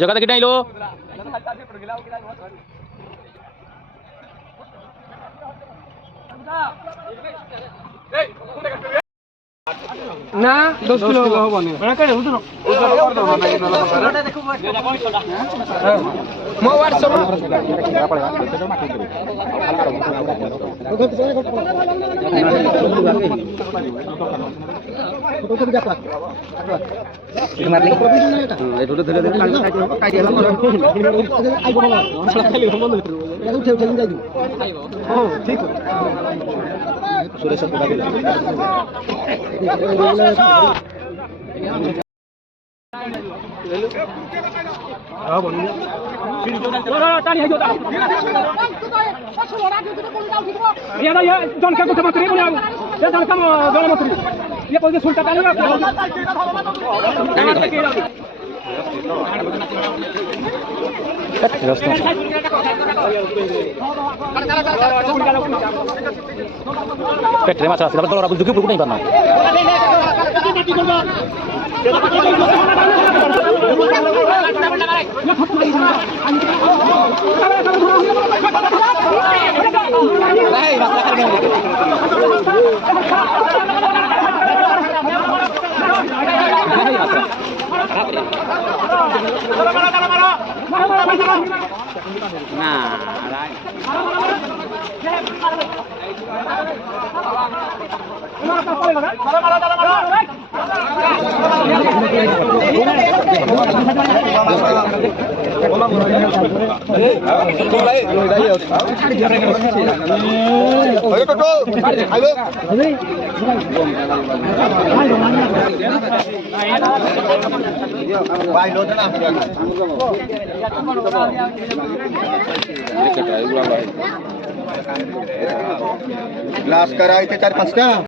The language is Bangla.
जगह कितना लो না 10 কিলো হবনি মানে কই বুঝছো না মো WhatsApp Petre masalah, dapat kalau rabu juga bukan ini karena. Glass कराए थे 4-5 टा।